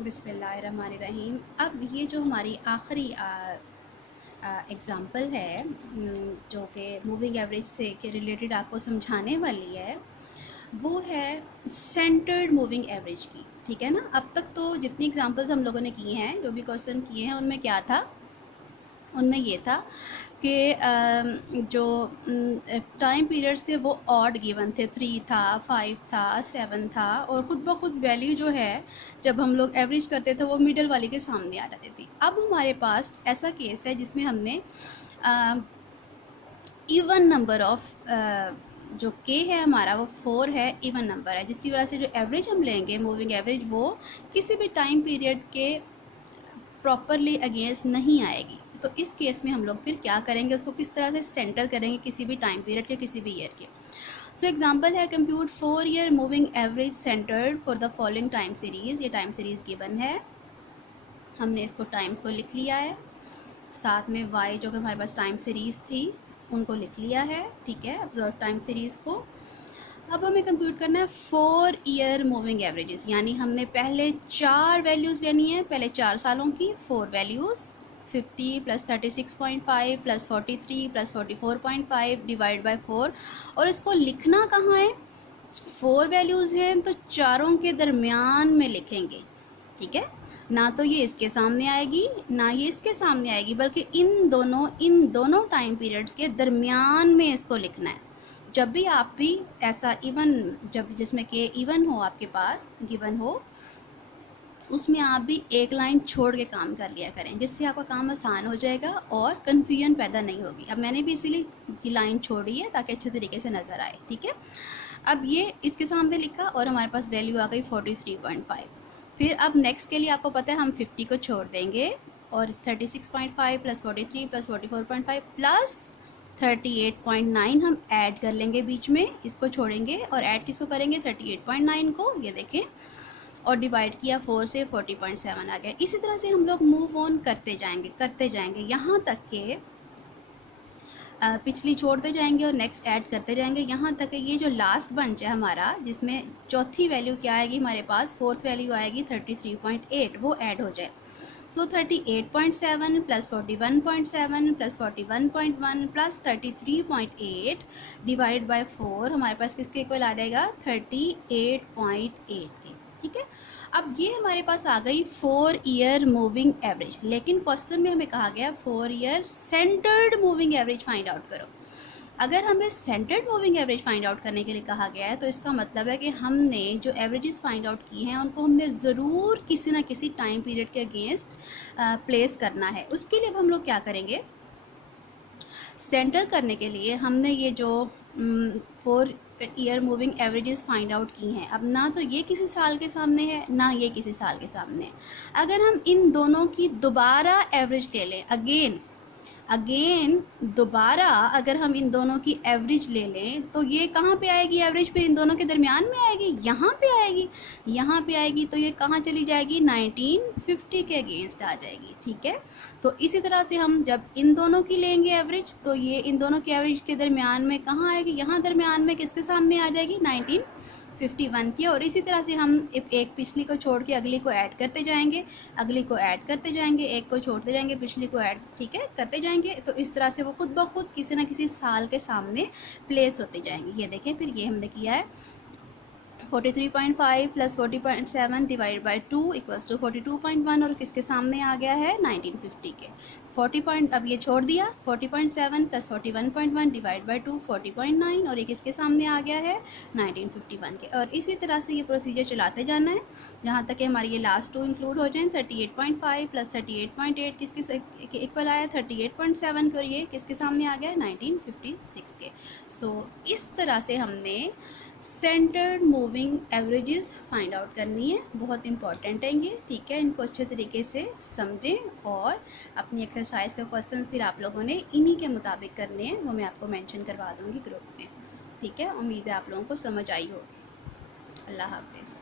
बिस्मिल्लाहिर्रहमानिर्रहीम। अब ये जो हमारी आखिरी एग्ज़ाम्पल है जो कि मूविंग एवरेज से के रिलेटेड आपको समझाने वाली है, वो है सेंटर्ड मूविंग एवरेज की। ठीक है ना। अब तक तो जितनी एग्ज़ाम्पल्स हम लोगों ने किए हैं, जो भी क्वेश्चन किए हैं, उनमें क्या था, उनमें ये था कि जो टाइम पीरियड्स थे वो ऑड गिवन थे, 3 था, 5 था, 7 था, और ख़ुद ब खुद वैल्यू जो है जब हम लोग एवरेज करते थे वो मिडल वाली के सामने आ जाती थी। अब हमारे पास ऐसा केस है जिसमें हमने इवन नंबर ऑफ जो के है हमारा वो 4 है, इवन नंबर है, जिसकी वजह से जो एवरेज हम लेंगे मूविंग एवरेज वो किसी भी टाइम पीरियड के प्रॉपरली अगेंस्ट नहीं आएगी। तो इस केस में हम लोग फिर क्या करेंगे, उसको किस तरह से सेंटर करेंगे किसी भी टाइम पीरियड के, किसी भी ईयर के। सो एग्जांपल है compute 4 year moving average centred for the following time series. ये टाइम सीरीज़ गिवन है, हमने इसको टाइम्स को लिख लिया है, साथ में वाई जो कि हमारे पास टाइम सीरीज़ थी उनको लिख लिया है। ठीक है, ऑब्जर्व टाइम सीरीज़ को। अब हमें कंप्यूट करना है 4 ईयर मूविंग एवरेजेस, यानी हमने पहले 4 वैल्यूज़ लेनी है, पहले 4 सालों की 4 values, 50 plus 36.5 plus 43 plus 44.5 divide by 4। और इसको लिखना कहाँ है, 4 वैल्यूज़ हैं तो चारों के दरमियान में लिखेंगे। ठीक है, ना तो ये इसके सामने आएगी ना ये इसके सामने आएगी, बल्कि इन दोनों टाइम पीरियड्स के दरमियान में इसको लिखना है। जब भी आप भी ऐसा इवन, जब जिसमें कि इवन हो आपके पास गिवन हो, उसमें आप भी एक लाइन छोड़ के काम कर लिया करें, जिससे आपका काम आसान हो जाएगा और कन्फ्यूजन पैदा नहीं होगी। अब मैंने भी इसीलिए ये लाइन छोड़ी है ताकि अच्छे तरीके से नज़र आए। ठीक है, अब ये इसके सामने लिखा और हमारे पास वैल्यू आ गई 43.5। फिर अब नेक्स्ट के लिए आपको पता है हम 50 को छोड़ देंगे और 36.5 प्लस 43 प्लस 44.5 प्लस 38.9 हम ऐड कर लेंगे बीच में, इसको छोड़ेंगे और ऐड किसको करेंगे, 38.9 को। ये देखें, और डिवाइड किया 4 से, 40.7 आ गया। इसी तरह से हम लोग मूव ऑन करते जाएंगे यहाँ तक के पिछली छोड़ते जाएंगे और नेक्स्ट ऐड करते जाएंगे, यहाँ तक कि ये जो लास्ट बंच है हमारा, जिसमें चौथी वैल्यू क्या आएगी हमारे पास, फोर्थ वैल्यू आएगी 33.8, वो ऐड हो जाए। सो 38.7 plus 41.7 plus 41.1 plus 33.8 divide by 4 हमारे पास किसके इक्वल आ जाएगा, 38.8 के। ठीक है, अब ये हमारे पास आ गई 4 ईयर मूविंग एवरेज। लेकिन क्वेश्चन में हमें कहा गया 4 year centred moving average find out करो। अगर हमें centred moving average find out करने के लिए कहा गया है तो इसका मतलब है कि हमने जो एवरेजेस फाइंड आउट की हैं उनको हमने ज़रूर किसी ना किसी टाइम पीरियड के अगेंस्ट प्लेस करना है। उसके लिए अब हम लोग क्या करेंगे, सेंटर करने के लिए हमने ये जो 4 year moving averages find out की हैं, अब ना तो ये किसी साल के सामने है ना ये किसी साल के सामने है। अगर हम इन दोनों की दोबारा एवरेज ले लें, अगेन दोबारा अगर हम इन दोनों की एवरेज ले लें तो ये कहाँ पे आएगी एवरेज, फिर इन दोनों के दरमियान में आएगी, यहाँ पे आएगी। तो ये कहाँ चली जाएगी, 1950 के अगेंस्ट आ जाएगी। ठीक है, तो इसी तरह से हम जब इन दोनों की लेंगे एवरेज तो ये इन दोनों की एवरेज के दरमियान में कहाँ आएगी, यहाँ दरमियान में किसके सामने आ जाएगी, 1951 की। और इसी तरह से हम एक पिछली को छोड़ के अगली को ऐड करते जाएंगे, अगली को ऐड करते जाएंगे, एक को छोड़ते जाएंगे, पिछली को ऐड, ठीक है, करते जाएंगे। तो इस तरह से वो खुद ब खुद किसी ना किसी साल के सामने प्लेस होते जाएंगे। ये देखें, फिर ये हमने किया है 43.5 plus 40.7 divide by 2 equals to 42.1 और किसके सामने आ गया है, 1950 के। 40 अब ये छोड़ दिया, 40.7 प्लस 41.1 डिवाइड बाई 2 40.9 और ये किसके सामने आ गया है, 1951 के। और इसी तरह से ये प्रोसीजर चलाते जाना है जहाँ तक कि हमारी ये लास्ट 2 इंक्लूड हो जाएँ। 38.5 प्लस 38.8 किसके इक्वल आया, 38.7 के, और ये किसके सामने आ गया है, 1956 के। सो इस तरह से हमने centred moving averages find out करनी है, बहुत इंपॉर्टेंट है ये। ठीक है, इनको अच्छे तरीके से समझें और अपनी एक्सरसाइज का क्वेश्चन फिर आप लोगों ने इन्हीं के मुताबिक करने हैं, वो मैं आपको मेंशन करवा दूँगी ग्रुप में। ठीक है, उम्मीद है आप लोगों को समझ आई होगी। अल्लाह हाफिज़।